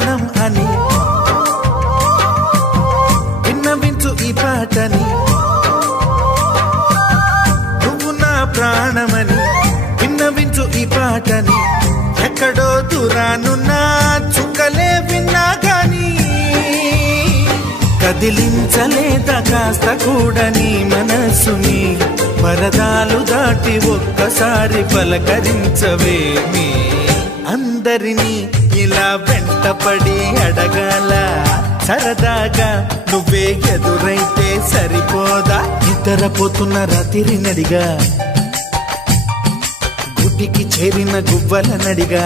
ప్రాణం అని విన్నవించు ఈ పాటని నువ్వు నా ప్రాణమని విన్నవించు ఈ పాటని ఎక్కడో దూరానున్నా చుక్కలే విన్నా గాని కదిలించలేదా కాస్త కూడా నీ మనసుని పరదాలు దాటి ఒక్కసారి పలకరించవేమి అందరినీ ఇలా వెంటపడి అడగాల సరదాగా నువ్వే ఎదురైతే సరిపోదా నిద్రపోతున్న రాత్రి నడిగా గుడికి చేరిన గువ్వల నడిగా